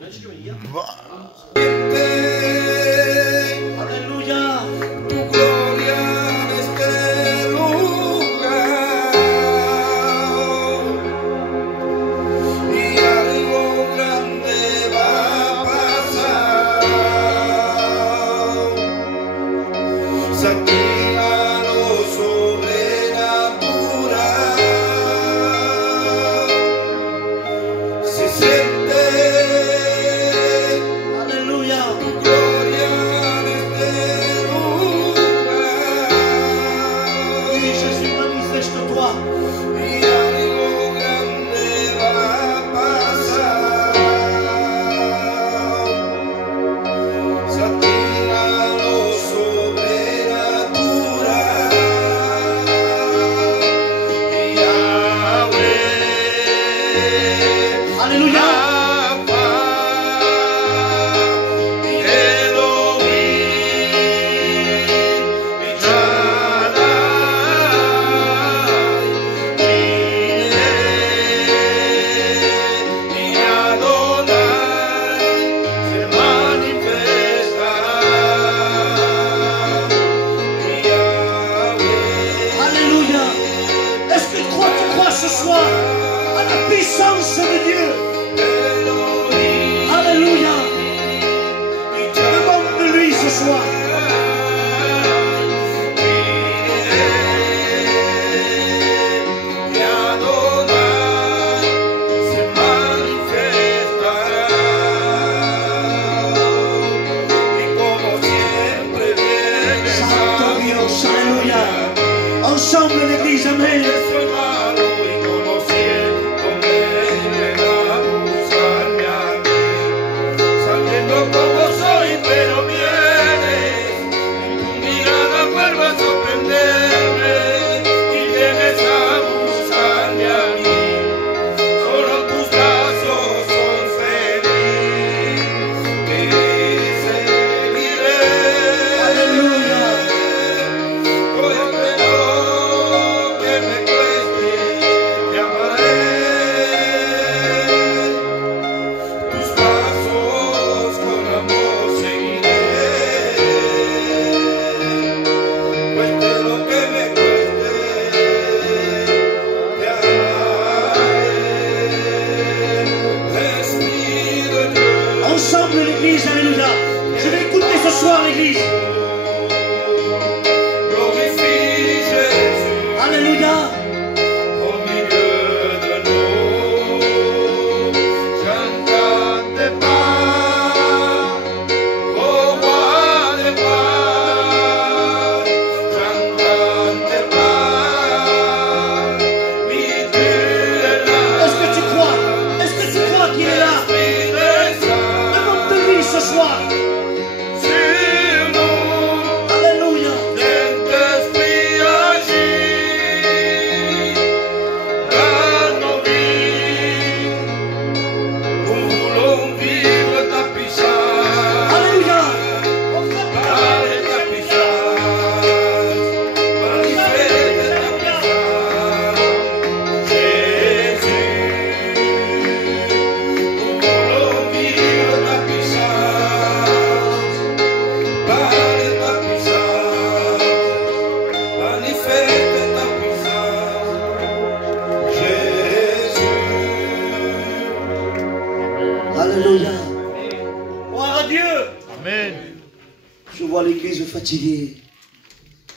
Aleluya.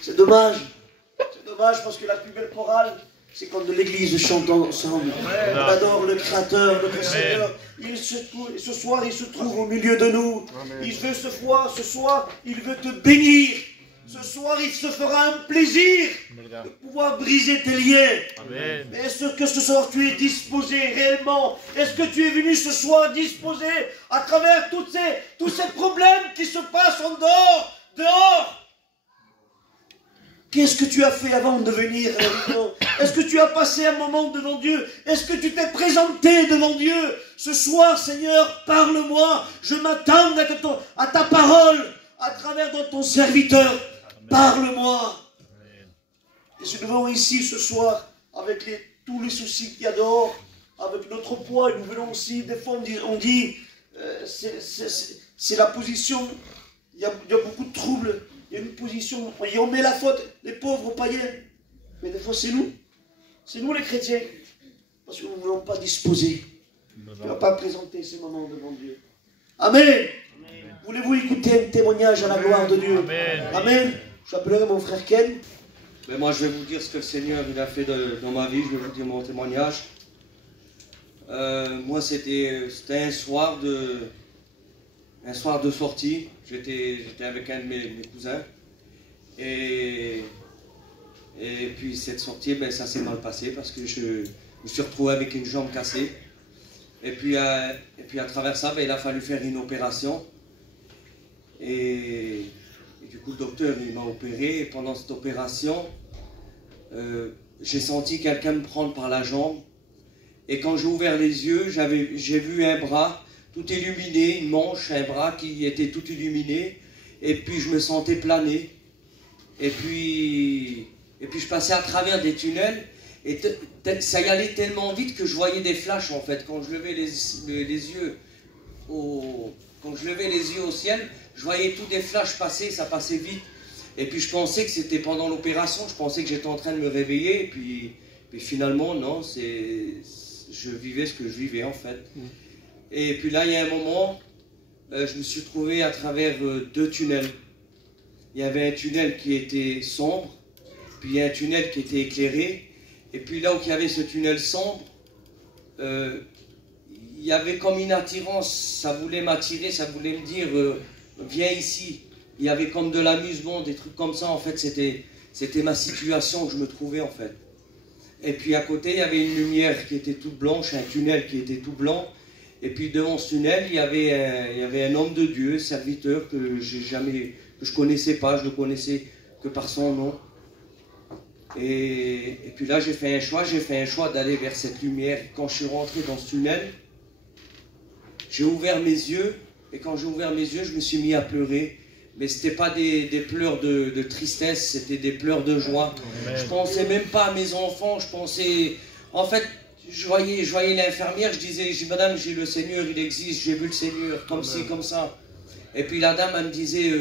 C'est dommage. C'est dommage parce que la plus belle chorale, c'est quand l'église chante ensemble. On adore le Créateur, notre Seigneur. Ce soir, il se trouve au milieu de nous. Il veut ce soir, il veut te bénir. Ce soir, il se fera un plaisir de pouvoir briser tes liens. Mais est-ce que ce soir, tu es disposé réellement? Est-ce que tu es venu ce soir disposé à travers tous ces problèmes qui se passent en dehors? Qu'est-ce que tu as fait avant de venir? Est-ce que tu as passé un moment devant Dieu? Est-ce que tu t'es présenté devant Dieu? Ce soir, Seigneur, parle-moi. Je m'attends à ta parole à travers de ton serviteur. Parle-moi. Et nous venons ici ce soir avec tous les soucis qu'il y a dehors, avec notre poids. Et nous venons aussi, des fois on dit c'est la position, il y a beaucoup de troubles, il y a une position, et on met la faute, les pauvres païens, mais des fois c'est nous les chrétiens, parce que nous ne voulons pas disposer, nous ne voulons pas présenter ces moments devant Dieu. Amen. Voulez-vous écouter un témoignage à la gloire de Dieu? Amen. J'appellerai mon frère Ken. Mais moi, je vais vous dire ce que le Seigneur il a fait dans ma vie. Je vais vous dire mon témoignage. Moi, c'était un soir de sortie. J'étais avec un de mes cousins. Et puis, cette sortie, ben, ça s'est mal passé parce que je me suis retrouvé avec une jambe cassée. Et puis à travers ça, ben, il a fallu faire une opération. Et du coup, le docteur il m'a opéré. Et pendant cette opération, j'ai senti quelqu'un me prendre par la jambe. Et quand j'ai ouvert les yeux, j'ai vu un bras tout illuminé, une manche, un bras qui était tout illuminé. Et puis je me sentais planer. Et puis je passais à travers des tunnels. Et ça y allait tellement vite que je voyais des flashs en fait. Quand je levais les yeux au ciel, je voyais tous des flashs passer, ça passait vite. Et puis je pensais que c'était pendant l'opération, je pensais que j'étais en train de me réveiller. Et puis finalement, non, je vivais ce que je vivais en fait. Et puis là, il y a un moment, je me suis trouvé à travers deux tunnels. Il y avait un tunnel qui était sombre, puis il y a un tunnel qui était éclairé. Et puis là où il y avait ce tunnel sombre, il y avait comme une attirance, ça voulait m'attirer, ça voulait me dire viens ici. Il y avait comme de l'amusement, des trucs comme ça, en fait c'était ma situation que je me trouvais en fait. Et puis à côté il y avait une lumière qui était toute blanche, un tunnel qui était tout blanc. Et puis devant ce tunnel il y avait un homme de Dieu, serviteur que je connaissais pas, je le connaissais que par son nom. Et puis là, j'ai fait un choix d'aller vers cette lumière. Quand je suis rentré dans ce tunnel, j'ai ouvert mes yeux, et quand j'ai ouvert mes yeux, je me suis mis à pleurer. Mais ce n'était pas des pleurs de tristesse, c'était des pleurs de joie. Je ne pensais même pas à mes enfants, je pensais... En fait, je voyais l'infirmière, je disais, madame, j'ai le Seigneur, il existe, j'ai vu le Seigneur, comme ci, comme ça. Et puis la dame, elle me disait...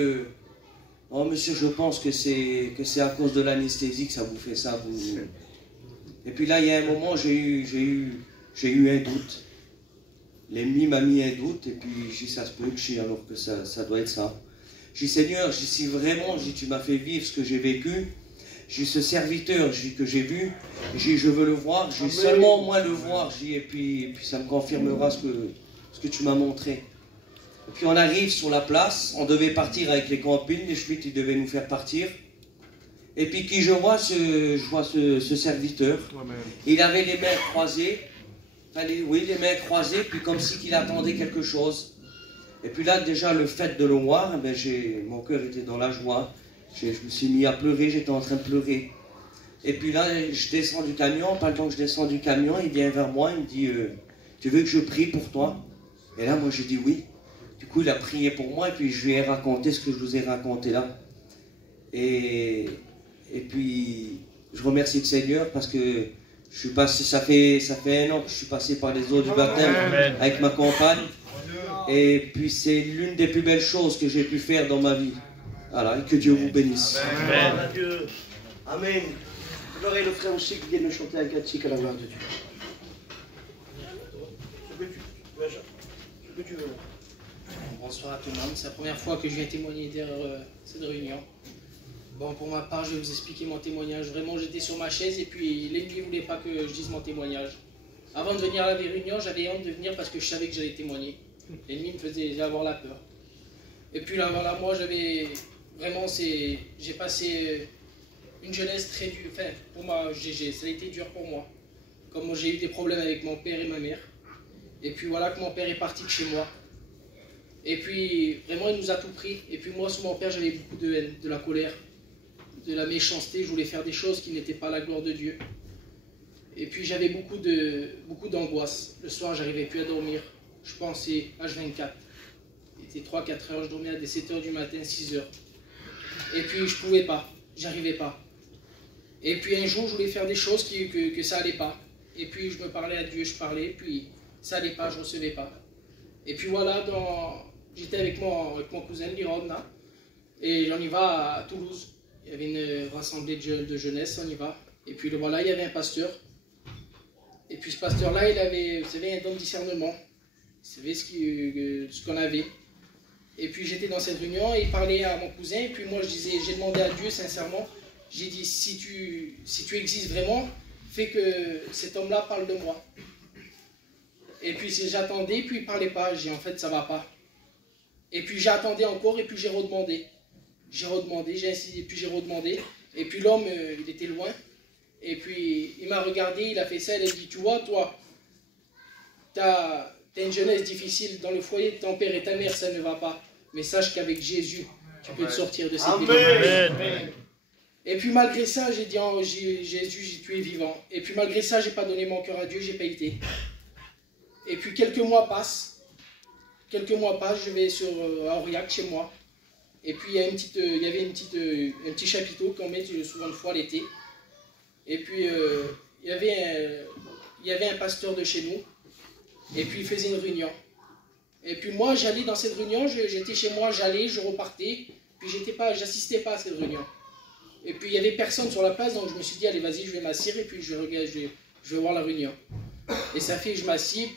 oh monsieur, je pense que c'est à cause de l'anesthésie que ça vous fait ça. Et puis là, il y a un moment, j'ai eu un doute. L'ennemi m'a mis un doute, et puis j'ai dit, ça se peut que je alors que ça doit être ça. J'ai dit, Seigneur, si vraiment tu m'as fait vivre ce que j'ai vécu, j'ai ce serviteur que j'ai vu, je veux le voir, j'ai seulement moi le voir, et puis ça me confirmera ce que tu m'as montré. Et puis on arrive sur la place, on devait partir avec les campines, les Schmitt ils devaient nous faire partir. Et puis je vois ce serviteur, il avait les mains croisées, les mains croisées, puis comme si qu'il attendait quelque chose. Et puis là déjà le fait de le voir, ben, mon cœur était dans la joie, je me suis mis à pleurer, j'étais en train de pleurer. Et puis là je descends du camion, pas le temps que je descends du camion, il vient vers moi, il me dit tu veux que je prie pour toi? Et là moi j'ai dit oui. Du coup, il a prié pour moi et puis je lui ai raconté ce que je vous ai raconté là. Et puis, je remercie le Seigneur parce que je suis passé, ça fait 1 an que je suis passé par les eaux du baptême avec ma compagne. Et puis, c'est l'une des plus belles choses que j'ai pu faire dans ma vie. Voilà, et que Dieu vous bénisse. Amen. Amen. Vous aurez le frère aussi qui vient de chanter un cantique à la gloire de Dieu. Ce que tu veux. Bonsoir à tout le monde, c'est la première fois que je viens témoigner derrière cette réunion. Bon, pour ma part, je vais vous expliquer mon témoignage. Vraiment, j'étais sur ma chaise et puis l'ennemi ne voulait pas que je dise mon témoignage. Avant de venir à la réunion, j'avais honte de venir parce que je savais que j'allais témoigner. L'ennemi me faisait avoir la peur. Et puis là, voilà, moi, j'ai passé une jeunesse très dure. Enfin, pour moi, ça a été dur pour moi. Comme j'ai eu des problèmes avec mon père et ma mère. Et puis voilà que mon père est parti de chez moi. Et puis, vraiment, il nous a tout pris. Et puis moi, sous mon père, j'avais beaucoup de haine, de la colère, de la méchanceté. Je voulais faire des choses qui n'étaient pas la gloire de Dieu. Et puis, j'avais beaucoup d'angoisse. Le soir, j'arrivais plus à dormir. Je pensais H24. Il était 3-4 heures, je dormais à des 7 heures du matin, 6 heures. Et puis, je pouvais pas. J'arrivais pas. Et puis, un jour, je voulais faire des choses que ça allait pas. Et puis, je me parlais à Dieu, je parlais, puis ça allait pas, je recevais pas. Et puis voilà, j'étais avec mon cousin Liron, là, et on y va à Toulouse. Il y avait une rassemblée de jeunesse, on y va. Et puis voilà, il y avait un pasteur. Et puis ce pasteur-là, il avait, vous savez, un don de discernement. Il savait ce qu'on avait. Et puis j'étais dans cette réunion et il parlait à mon cousin. Et puis moi, j'ai demandé à Dieu, sincèrement, j'ai dit, si tu existes vraiment, fais que cet homme-là parle de moi. Et puis j'attendais, puis il ne parlait pas. J'ai dit, en fait, ça ne va pas. Et puis j'attendais encore, et puis j'ai redemandé. J'ai insisté, puis j'ai redemandé. Et puis l'homme, il était loin. Et puis il m'a regardé, il a fait ça, il a dit, tu vois, toi, t'as une jeunesse difficile dans le foyer de ton père et ta mère, ça ne va pas. Mais sache qu'avec Jésus, tu peux te sortir de cette délivrance. Et puis malgré ça, j'ai dit, oh, Jésus, tu es vivant. Et puis malgré ça, j'ai pas donné mon cœur à Dieu, j'ai pas été. Et puis quelques mois passent, je vais à Aurillac, chez moi. Et puis il y avait un petit chapiteau qu'on met souvent une fois l'été. Et puis il y avait un pasteur de chez nous. Et puis il faisait une réunion. Et puis moi, j'allais dans cette réunion, j'étais chez moi, j'allais, je repartais. Puis j'assistais pas à cette réunion. Et puis il y avait personne sur la place, donc je me suis dit, allez, vas-y, je vais m'asseoir et puis je vais voir la réunion. Et ça fait que je m'assieds,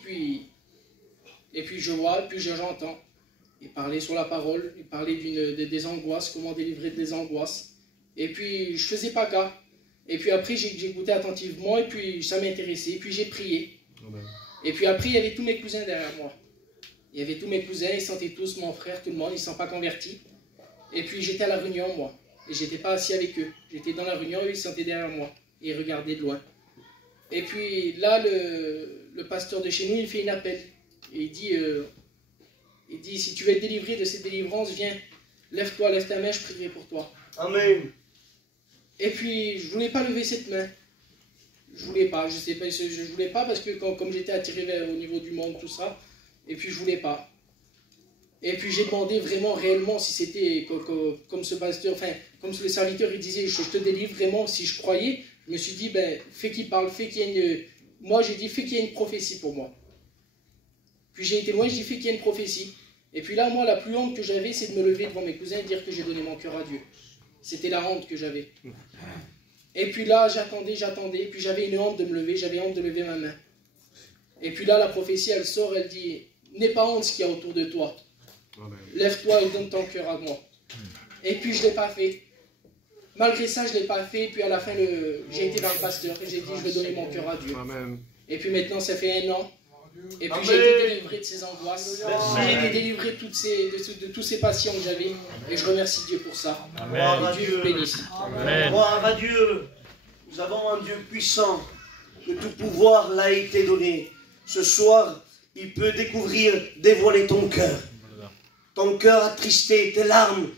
et puis je vois, puis j'entends. Il parlait sur la parole, il parlait des angoisses, comment délivrer des angoisses. Et puis je faisais pas cas. Et puis après, j'écoutais attentivement, et puis ça m'intéressait, et puis j'ai prié. Et puis après, il y avait tous mes cousins derrière moi. Il y avait tous mes cousins, ils sentaient tous, mon frère, tout le monde, ils ne sont pas convertis. Et puis j'étais à la réunion, moi. Et j'étais pas assis avec eux. J'étais dans la réunion, eux, ils sentaient derrière moi. Et ils regardaient de loin. Et puis là, le pasteur de chez nous, il fait un appel. Et il dit, si tu veux être délivré de cette délivrance, viens, lève-toi, lève ta main, je prierai pour toi. Amen. Et puis, je voulais pas lever cette main. Je voulais pas, je voulais pas parce que comme j'étais attiré au niveau du monde, tout ça, et puis je voulais pas. Et puis j'ai demandé vraiment, réellement, si c'était comme ce pasteur, enfin, comme le serviteur, il disait, je te délivre vraiment, si je croyais, je me suis dit, ben, fais qu'il parle, fais qu'il y ait une... Moi, j'ai dit, fais qu'il y ait une prophétie pour moi. Puis j'ai été loin, je dis, fais qu'il y ait une prophétie. Et puis là, moi, la plus honte que j'avais, c'est de me lever devant mes cousins et dire que j'ai donné mon cœur à Dieu. C'était la honte que j'avais. Et puis là, j'attendais, puis j'avais une honte de me lever, j'avais honte de lever ma main. Et puis là, la prophétie, elle sort, elle dit, n'aie pas honte ce qu'il y a autour de toi. Lève-toi et donne ton cœur à moi. Et puis je ne l'ai pas fait. Malgré ça, je ne l'ai pas fait. Et puis à la fin, j'ai été vers le pasteur et j'ai dit, je vais donner mon cœur à Dieu. Amen. Et puis maintenant, ça fait 1 an. Et puis j'ai été délivré de ces angoisses. J'ai été délivré de tous ces passions que j'avais. Et je remercie Dieu pour ça. Amen. Et Dieu vous bénisse. Gloire à Dieu. Nous avons un Dieu puissant, que tout pouvoir l'a été donné. Ce soir, il peut dévoiler ton cœur. Ton cœur attristé, tes larmes.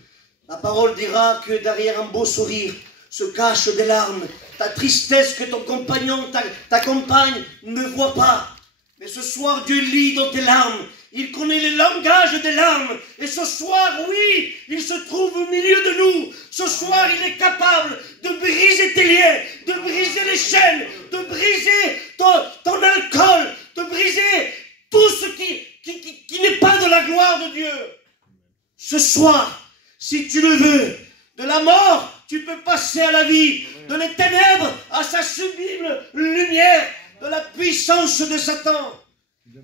La parole dira que derrière un beau sourire se cachent des larmes. Ta tristesse que ton compagnon, ta compagne ne voit pas. Mais ce soir, Dieu lit dans tes larmes. Il connaît le langage des larmes. Et ce soir, oui, il se trouve au milieu de nous. Ce soir, il est capable de briser tes liens, de briser les chaînes, de briser ton alcool, de briser tout ce qui n'est pas de la gloire de Dieu. Ce soir, si tu le veux, de la mort, tu peux passer à la vie, de les ténèbres à sa sublime lumière, de la puissance de Satan.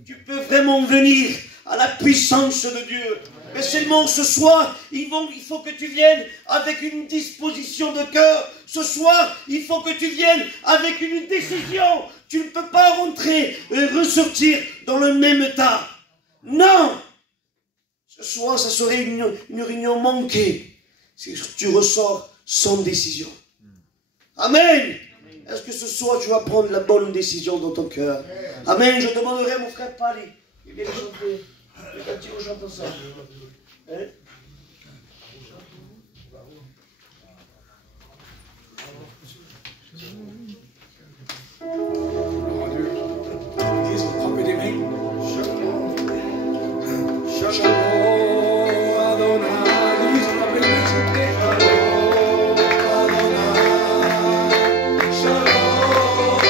Tu peux vraiment venir à la puissance de Dieu. Mais seulement ce soir, il faut que tu viennes avec une disposition de cœur. Ce soir, il faut que tu viennes avec une décision. Tu ne peux pas rentrer et ressortir dans le même état. Non! Ce soir, ça serait une réunion manquée si tu ressors sans décision. Amen. Est-ce que ce soir, tu vas prendre la bonne décision dans ton cœur? Amen. Je demanderai à mon frère Pali. Il vient chanter. Et quand tu chantes ensemble. Hein? Frappez des mains. Shalom Adonai. Frappez les mains, s'il vous plaît. Shalom Adonai. Shalom Adonai.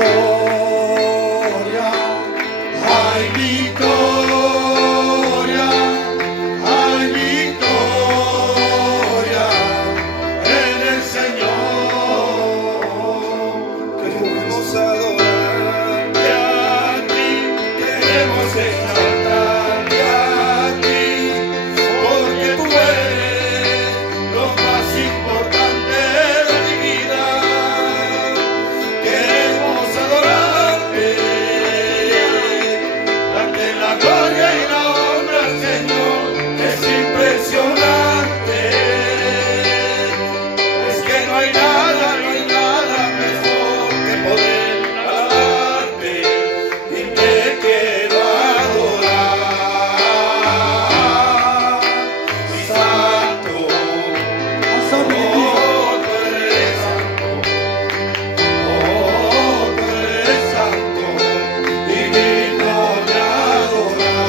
victoria, hay victoria, hay victoria en el Señor. Queremos adorarte a ti, queremos exaltarte a ti, porque tú eres lo más importante de mi vida. Queremos adorarte, darte la gloria y la honra, Señor. Es impresionante, es que no hay nada mejor que poder alabarte y te quiero adorar. Mi santo, oh, tú eres santo, oh, tú eres santo y digno de adorar.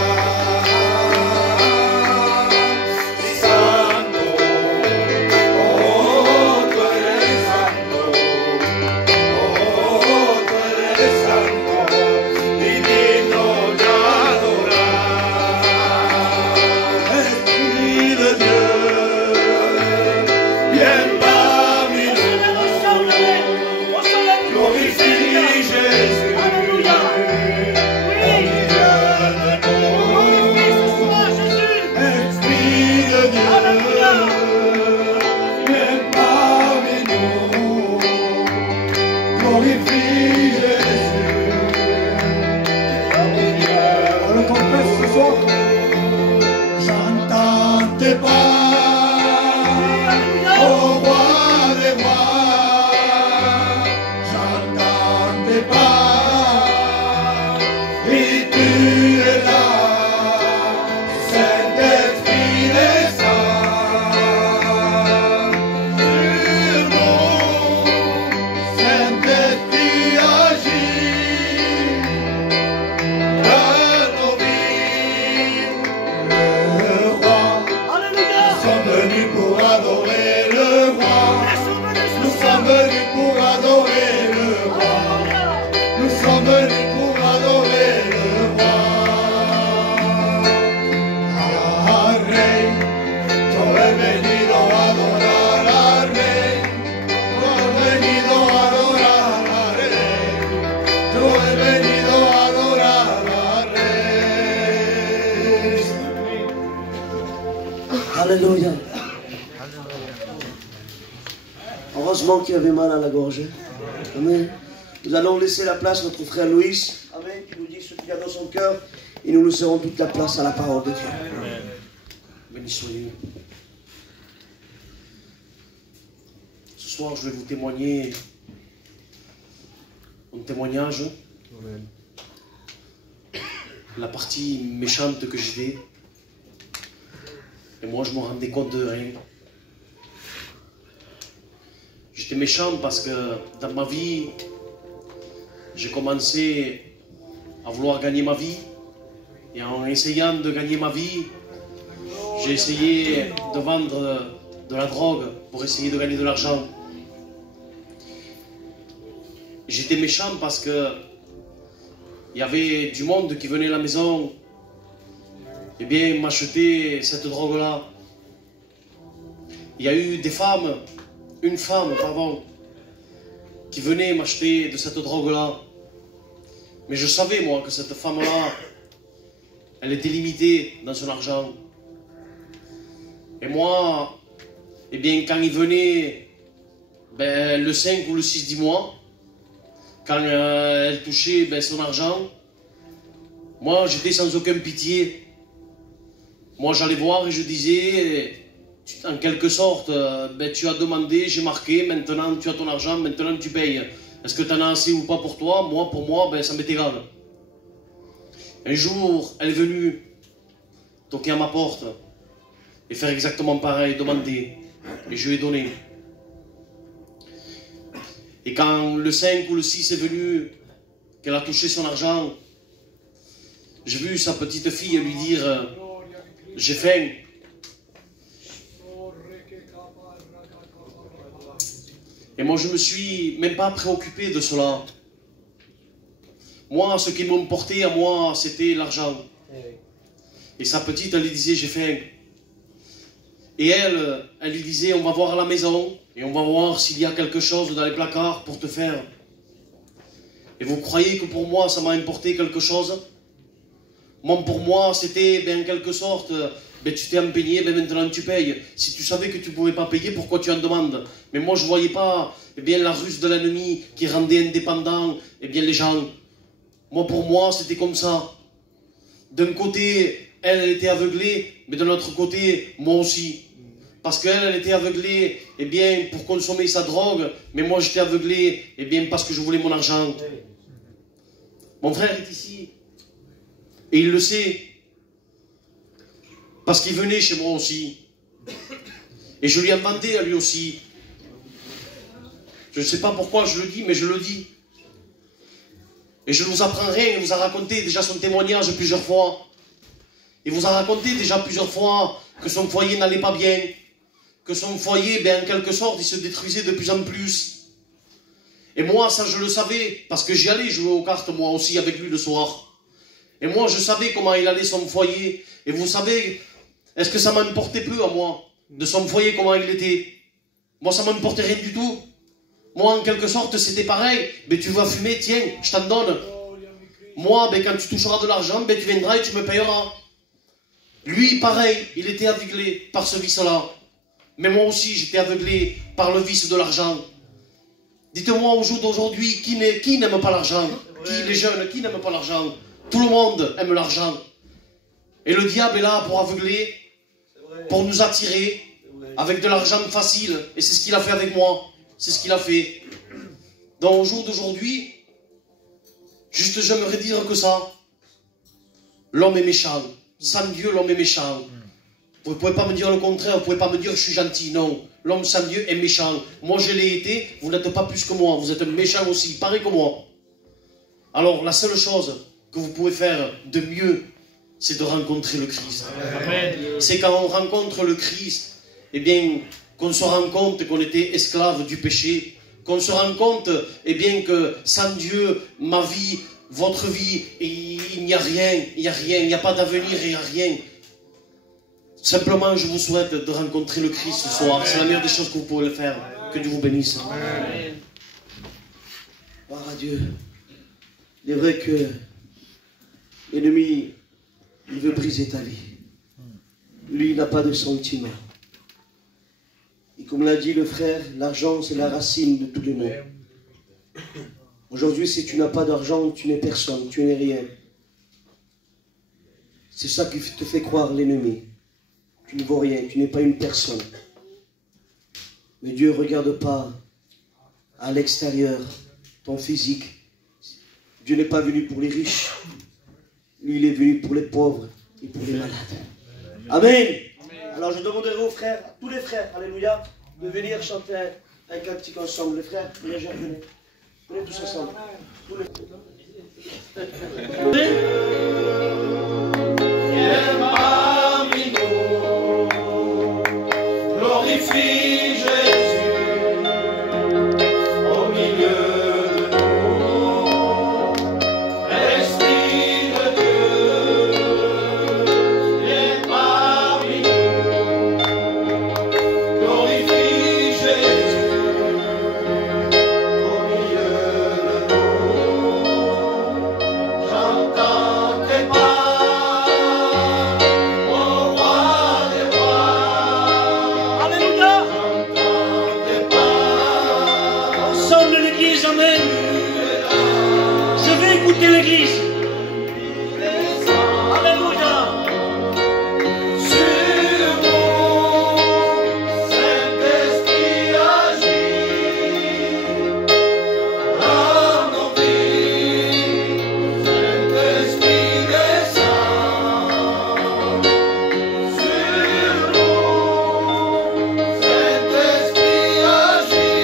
Mi santo, oh, tú eres santo, oh, tú eres santo y digno de adorar. Esprit de Dieu, viens parmi nous, glorifie Jésus, au milieu de nous. Esprit de Dieu, viens parmi nous, glorifie Jésus, au milieu. On le confesse ce soir. J'entends tes pas, ô roi des rois. J'entends tes pas, et tu es là. Saint-Esprit descend sur nous. Saint-Esprit agit dans nos vies. Le roi, nous sommes venus pour adorer le roi. Nous sommes venus pour adorer le roi. Nous sommes venus pour adorer le roi. Al Rey, yo he venido a adorar al Rey. Yo he venido a adorar al Rey. Yo he venido a adorar al Rey. Alléluia. Heureusement qu'il avait mal à la gorge. Amen. Nous allons laisser la place à notre frère Louis. Amen. Qui nous dit ce qu'il y a dans son cœur. Et nous laisserons toute la place à la parole de Dieu. Béni soyez. Ce soir, je vais vous témoigner un témoignage. La partie méchante que j'étais. Et moi, je me rendais compte de rien. J'étais méchant parce que dans ma vie, j'ai commencé à vouloir gagner ma vie. Et en essayant de gagner ma vie, j'ai essayé de vendre de la drogue pour essayer de gagner de l'argent. J'étais méchant parce que il y avait du monde qui venait à la maison et bien m'acheter cette drogue-là. Il y a eu des femmes, une femme, pardon, qui venait m'acheter de cette drogue-là. Mais je savais, moi, que cette femme-là, elle était limitée dans son argent. Et moi, eh bien, quand il venait le 5 ou le 6 du mois, quand elle touchait son argent, moi, j'étais sans aucune pitié. Moi, j'allais voir et je disais, en quelque sorte, tu as demandé, j'ai marqué, maintenant tu as ton argent, maintenant tu payes. Est-ce que tu en as assez ou pas pour toi? Moi, pour moi, ça m'est égal. Un jour, elle est venue toquer à ma porte et faire exactement pareil, demander. Et je lui ai donné. Et quand le 5 ou le 6 est venu, qu'elle a touché son argent, j'ai vu sa petite fille lui dire « J'ai faim ». Et moi, je ne me suis même pas préoccupé de cela. moi, ce qui m'emportait à moi, c'était l'argent. Et sa petite, elle lui disait, j'ai faim. Et elle lui disait, on va voir à la maison, et on va voir s'il y a quelque chose dans les placards pour te faire. Et vous croyez que pour moi, ça m'a importé quelque chose? Moi, pour moi, c'était, en quelque sorte, tu t'es empeigné, maintenant tu payes. Si tu savais que tu ne pouvais pas payer, pourquoi tu en demandes? Mais moi, je ne voyais pas la ruse de l'ennemi qui rendait indépendants les gens. Moi, pour moi, c'était comme ça. D'un côté, elle était aveuglée, mais de l'autre côté, moi aussi. Parce qu'elle, elle était aveuglée, pour consommer sa drogue, mais moi, j'étais aveuglé, parce que je voulais mon argent. Mon frère est ici, et il le sait, parce qu'il venait chez moi aussi. Et je lui ai demandé à lui aussi. Je ne sais pas pourquoi je le dis, mais je le dis. Et je ne vous apprends rien, il vous a raconté déjà son témoignage plusieurs fois. Il vous a raconté déjà plusieurs fois que son foyer n'allait pas bien, que son foyer, en quelque sorte, il se détruisait de plus en plus. Et moi, ça, je le savais, parce que j'y allais jouer aux cartes, moi aussi, avec lui le soir. Et moi, je savais comment il allait son foyer. Et vous savez, est-ce que ça m'importait peu à moi, de son foyer, comment il était? Moi, ça m'importait rien du tout. Moi, en quelque sorte, c'était pareil. Mais tu vas fumer, tiens, je t'en donne. Moi, quand tu toucheras de l'argent, tu viendras et tu me payeras. Lui, pareil, il était aveuglé par ce vice-là. Mais moi aussi, j'étais aveuglé par le vice de l'argent. Dites-moi au jour d'aujourd'hui, qui n'aime pas l'argent? Qui, les jeunes, qui n'aime pas l'argent? Tout le monde aime l'argent. Et le diable est là pour aveugler, pour nous attirer, avec de l'argent facile. Et c'est ce qu'il a fait avec moi. C'est ce qu'il a fait. Donc au jour d'aujourd'hui, juste j'aimerais dire que ça. L'homme est méchant. Sans Dieu, l'homme est méchant. Vous ne pouvez pas me dire le contraire, vous ne pouvez pas me dire que je suis gentil, non. L'homme sans Dieu est méchant. Moi je l'ai été, vous n'êtes pas plus que moi, vous êtes méchant aussi, pareil que moi. Alors la seule chose que vous pouvez faire de mieux, c'est de rencontrer le Christ. C'est quand on rencontre le Christ, qu'on se rend compte qu'on était esclave du péché, qu'on se rend compte que sans Dieu, ma vie, votre vie, il n'y a rien, il n'y a pas d'avenir, il n'y a rien. Simplement, je vous souhaite de rencontrer le Christ ce soir. C'est la meilleure des choses que vous pouvez le faire. Que Dieu vous bénisse. Amen. Gloire à Dieu. Il est vrai que l'ennemi, il veut briser ta vie. Lui, il n'a pas de sentiment. Et comme l'a dit le frère, l'argent, c'est la racine de tous les maux. Aujourd'hui, si tu n'as pas d'argent, tu n'es personne, tu n'es rien. C'est ça qui te fait croire l'ennemi. Tu ne vaux rien, tu n'es pas une personne. Mais Dieu ne regarde pas à l'extérieur, ton physique. Dieu n'est pas venu pour les riches. Lui, il est venu pour les pauvres et pour les malades. Amen. Alors je demanderai aux frères, à tous les frères, alléluia, de venir chanter un cantique ensemble. Les frères, venez tous ensemble. Tous les... Glorifie Jésus au milieu de nous, Esprit de Dieu, viens parmi nous. Glorifie Jésus au milieu de nous, j'entends tes pas, ô roi des rois. Alléluia. Ensemble l'église, amen. Je vais écouter l'église. Alléluia. Sur nous, Saint-Esprit agit, dans nos vies, Saint-Esprit descend. Sur nous, Saint-Esprit agit,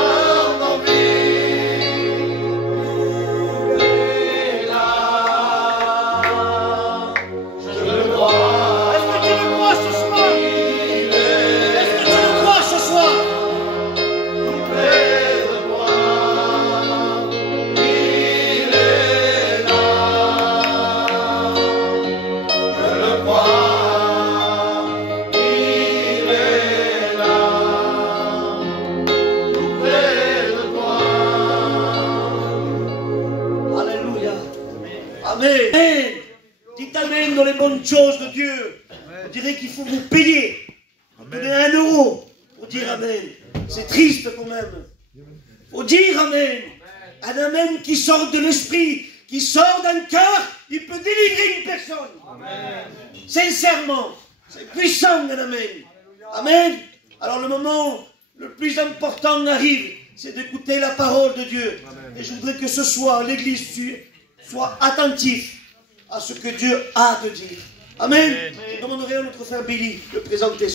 dans nos vies, bonnes choses de Dieu. On dirait qu'il faut vous payer. Donner 1 euro pour dire Amen. C'est triste quand même. Faut dire Amen. Un Amen qui sort de l'esprit, qui sort d'un cœur, il peut délivrer une personne. Amen. Sincèrement. C'est puissant un Amen. Amen. Alors le moment le plus important arrive, c'est d'écouter la parole de Dieu. Amen. Et je voudrais que ce soir, l'Église soit attentif à ce que Dieu a à te dire. Amen. Je demanderai à notre frère Billy de présenter.